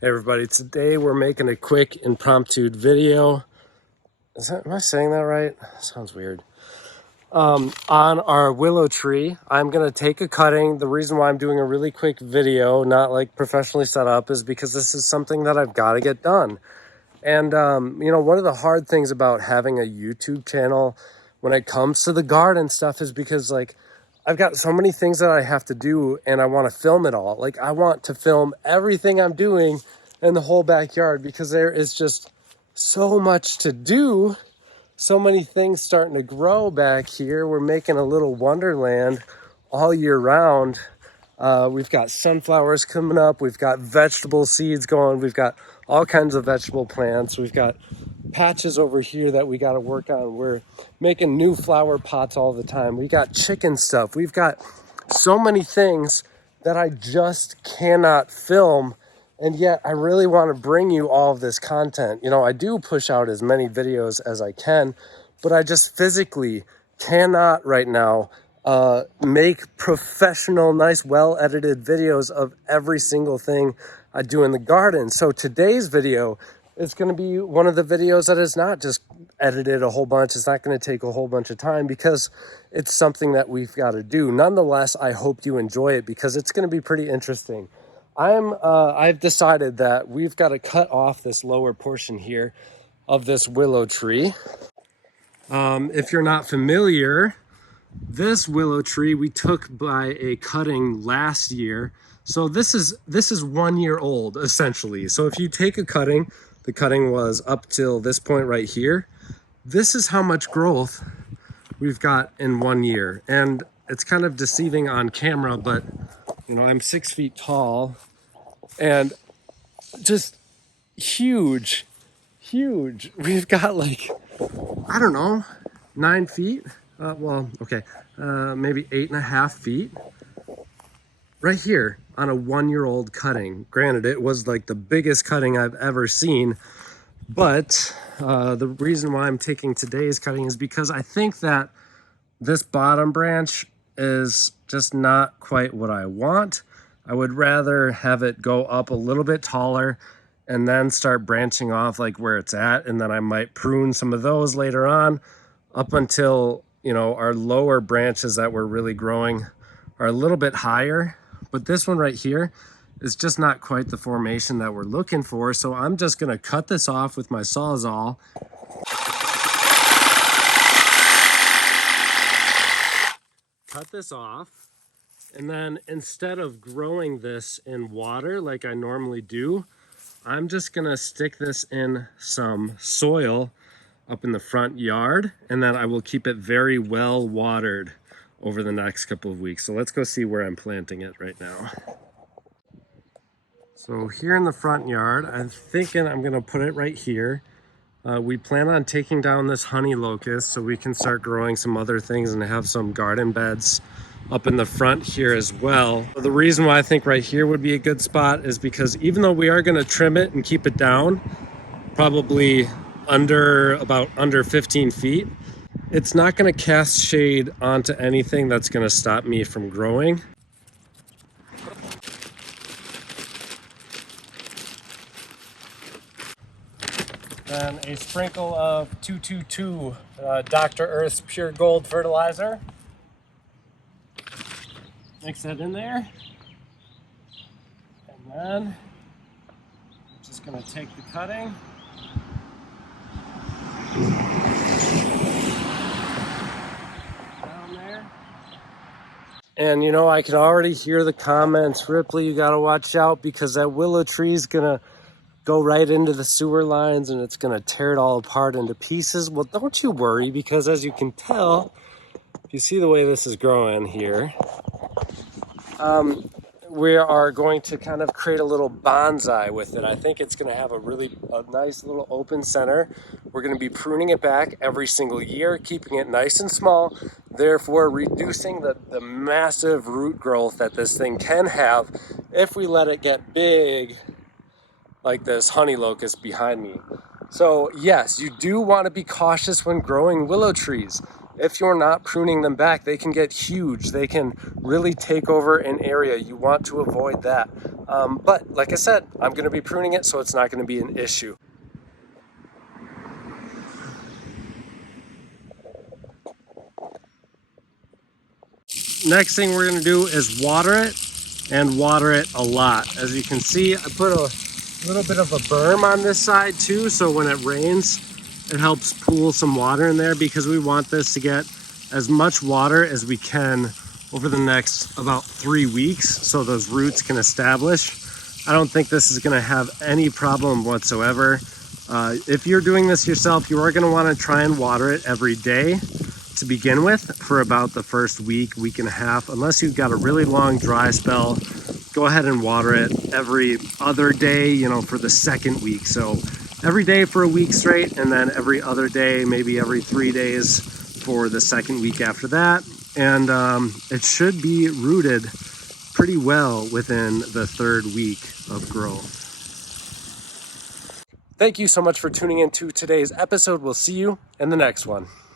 Hey everybody, today we're making a quick impromptu video. Am I saying that right? Sounds weird. On our willow tree, I'm gonna take a cutting. The reason why I'm doing a really quick video, not like professionally set up, is because this is something that I've got to get done. And one of the hard things about having a YouTube channel when it comes to the garden stuff is because like I've got so many things that I have to do and I want to film it all. Like I want to film everything I'm doing in the whole backyard because there is just so much to do. So many things starting to grow back here. We're making a little wonderland all year round. We've got sunflowers coming up. We've got vegetable seeds going. We've got all kinds of vegetable plants. We've got patches over here that we got to work on. We're making new flower pots all the time. We got chicken stuff. We've got so many things that I just cannot film. And yet I really want to bring you all of this content. You know, I do push out as many videos as I can, but I just physically cannot right now make professional, nice, well-edited videos of every single thing I do in the garden. So today's video is going to be one of the videos that is not just edited a whole bunch. It's not going to take a whole bunch of time because it's something that we've got to do. Nonetheless, I hope you enjoy it because it's going to be pretty interesting. I've decided that we've got to cut off this lower portion here of this willow tree. If you're not familiar, this willow tree we took by a cutting last year. So this is 1 year old essentially. So if you take a cutting, the cutting was up till this point right here. This is how much growth we've got in 1 year. And it's kind of deceiving on camera, but you know, I'm 6 feet tall and just huge. We've got like, I don't know, 9 feet. Maybe 8.5 feet right here on a 1 year old cutting. Granted, it was like the biggest cutting I've ever seen, but the reason why I'm taking today's cutting is because I think that this bottom branch is just not quite what I want. I would rather have it go up a little bit taller and then start branching off like where it's at, and then I might prune some of those later on up until, you know, our lower branches that we're really growing are a little bit higher. But this one right here is just not quite the formation that we're looking for. So I'm just gonna cut this off with my Sawzall. Cut this off. And then instead of growing this in water like I normally do, I'm just gonna stick this in some soil up in the front yard, and then I will keep it very well watered over the next couple of weeks. So let's go see where I'm planting it right now. So here in the front yard, I'm thinking I'm gonna put it right here. We plan on taking down this honey locust so we can start growing some other things and have some garden beds up in the front here as well. The reason why I think right here would be a good spot is because even though we are gonna trim it and keep it down, probably under 15 feet, it's not going to cast shade onto anything that's going to stop me from growing. Then a sprinkle of 222 Dr. Earth's Pure Gold fertilizer. Mix that in there. And then I'm just going to take the cutting. Down there. And you know, I can already hear the comments, Ripley, you gotta watch out because that willow tree is gonna go right into the sewer lines and it's gonna tear it all apart into pieces. Well, don't you worry, because as you can tell, if you see the way this is growing here, we are going to kind of create a little bonsai with it. I think it's going to have a nice little open center. We're going to be pruning it back every single year, keeping it nice and small, therefore reducing the massive root growth that this thing can have if we let it get big like this honey locust behind me. So yes, you do want to be cautious when growing willow trees. if you're not pruning them back, they can get huge. They can really take over an area. You want to avoid that. But like I said, I'm going to be pruning it, so it's not going to be an issue. Next thing we're going to do is water it, and water it a lot. As you can see, I put a little bit of a berm on this side too, so when it rains, it helps pool some water in there, because we want this to get as much water as we can over the next about 3 weeks so those roots can establish. I don't think this is going to have any problem whatsoever. If you're doing this yourself, you are going to want to try and water it every day to begin with for about the first week, week and a half. Unless you've got a really long dry spell, go ahead and water it every other day, you know, for the second week. So every day for a week straight, and then every other day, maybe every 3 days for the second week after that. And it should be rooted pretty well within the 3rd week of growth. Thank you so much for tuning in to today's episode. We'll see you in the next one.